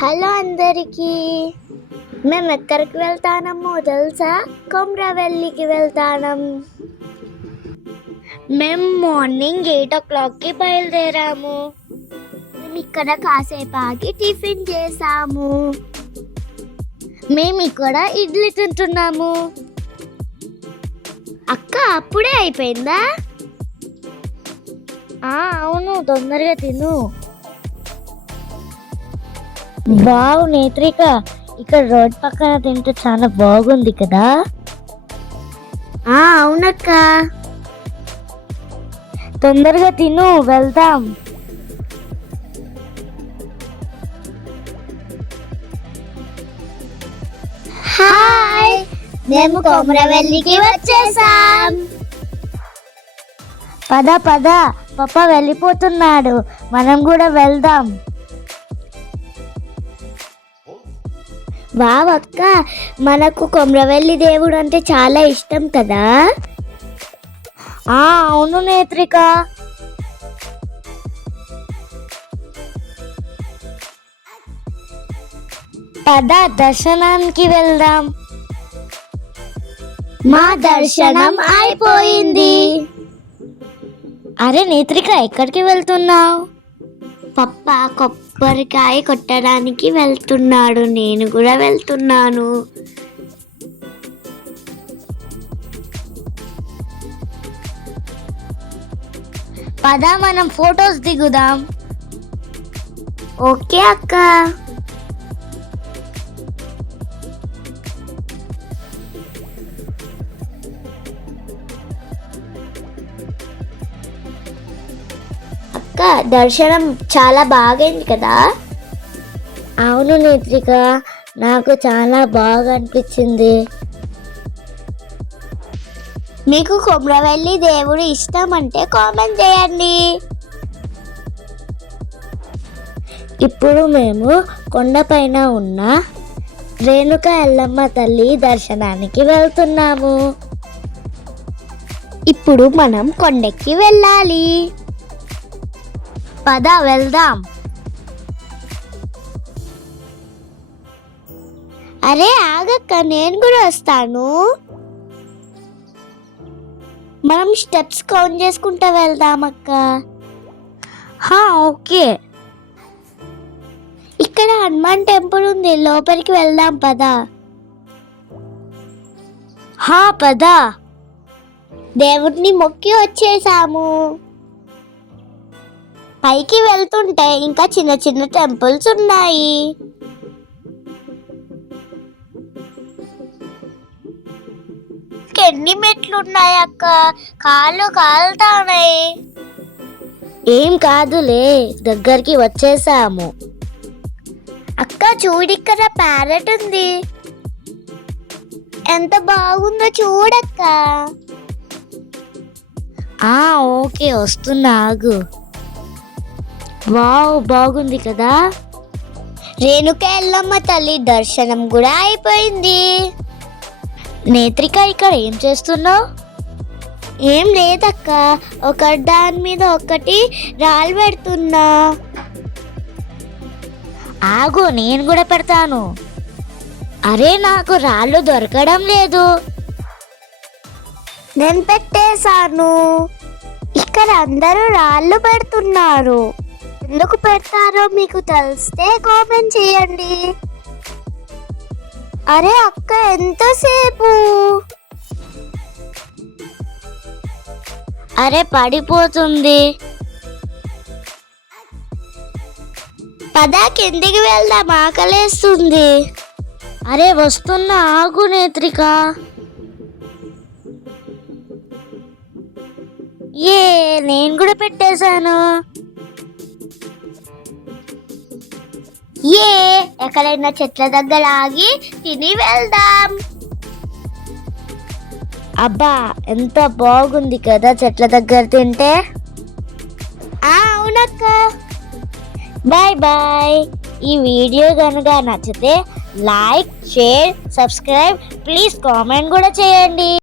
Hello అందరికీ. మేము ఎక్కడికి వెళ్తానమో తెలుసా? కొమ్రవెల్లికి వెళ్తానం. మేము మార్నింగ్ 8 o'clockకి బయలుదేరాము. మేము ఇక్కడ కాసేపు ఆగి టిఫిన్ చేసాము. మేము ఇక్కడ ఇడ్లీ తింటున్నాము. అక్క అప్పుడే అయిపోయిందా? అవును, తొందరగా తిను. వావ్ నేత్రిక, ఇక్కడ రోడ్ పక్కన తింటే చాలా బాగుంది కదా. అవునక్క, తొందరగా తిను, వెళ్దాం. హాయ్, మేము కొమ్రవెల్లికి వచ్చేసాం. పద పద, పప్ప వెళ్ళిపోతున్నాడు, మనం కూడా వెళ్దాం. వావ్ అక్క, మనకు కొమ్రవెల్లి దేవుడు అంటే చాలా ఇష్టం కదా. అవును నేత్రిక. పద దర్శనానికి వెళ్దాం. మా దర్శనం అయిపోయింది. అరే నేత్రిక, ఎక్కడికి వెళ్తున్నావు? పప్ప కొబ్బరికాయ కొట్టడానికి వెళ్తున్నాడు, నేను కూడా వెళ్తున్నాను. పద మనం ఫొటోస్ దిగుదాం. ఓకే అక్క. దర్శనం చాలా బాగైంది కదా. అవును నేత్రిక, నాకు చాలా బాగా అనిపించింది. మీకు కొమ్రవెల్లి దేవుడు ఇష్టం అంటే కామెంట్ చేయండి. ఇప్పుడు మేము కొండపైన ఉన్న రేణుక ఎల్లమ్మ తల్లి దర్శనానికి వెళ్తున్నాము. ఇప్పుడు మనం కొండకి వెళ్ళాలి. పద వెళ్దాం. అరే ఆగక్క, నేను కూడా వస్తాను. మనం స్టెప్స్ కౌంట్ చేసుకుంటా వెళ్దాం అక్క. ఓకే. ఇక్కడ హనుమాన్ టెంపుల్ ఉంది, లోపలికి వెళ్దాం పద. పద. దేవుడిని మొక్కి వచ్చేసాము. పైకి వెళ్తుంటే ఇంకా చిన్న చిన్న టెంపుల్స్ ఉన్నాయి. ఎన్ని మెట్లు ఉన్నాయి అక్క, కాళ్ళు కాలుతాయి. ఏం కాదులే, దగ్గరికి వచ్చేసాము. అక్క చూడిక్కడ ప్యారెట్ ఉంది, ఎంత బాగుందో చూడక్క. ఓకే, వస్తున్నా ఆగు. వావ్, బాగుంది కదా. రేణుక ఎల్లమ్మ తల్లి దర్శనం కూడా అయిపోయింది. నేత్రిక, ఇక్కడ ఏం చేస్తున్నావు? ఏం లేదక్క, ఒక దాని మీద ఒకటి రాళ్ళు పెడుతున్నా. ఆగు, నేను కూడా పెడతాను. అరే నాకు రాళ్ళు దొరకడం లేదు. నేను పెట్టేశాను. ఇక్కడ అందరూ రాళ్ళు పెడుతున్నారు. ఎందుకు పెడతారో మీకు తెలిస్తే కామెంట్ చేయండి. అరే అక్క, ఎంతసేపు? అరే పడిపోతుంది. పద కిందికి వెళ్దాం, ఆకలేస్తుంది. అరే వస్తున్నా, ఆగు నేత్రిక. నేను కూడా పెట్టేశాను. ఎక్కడైనా చెట్ల దగ్గర ఆగి తిని వెళ్దాం. అబ్బా, ఎంత బాగుంది కదా చెట్ల దగ్గర తింటే. అవునక్క. Bye bye. ఈ వీడియో కనుక నచ్చితే like, share, subscribe, please comment కూడా చేయండి.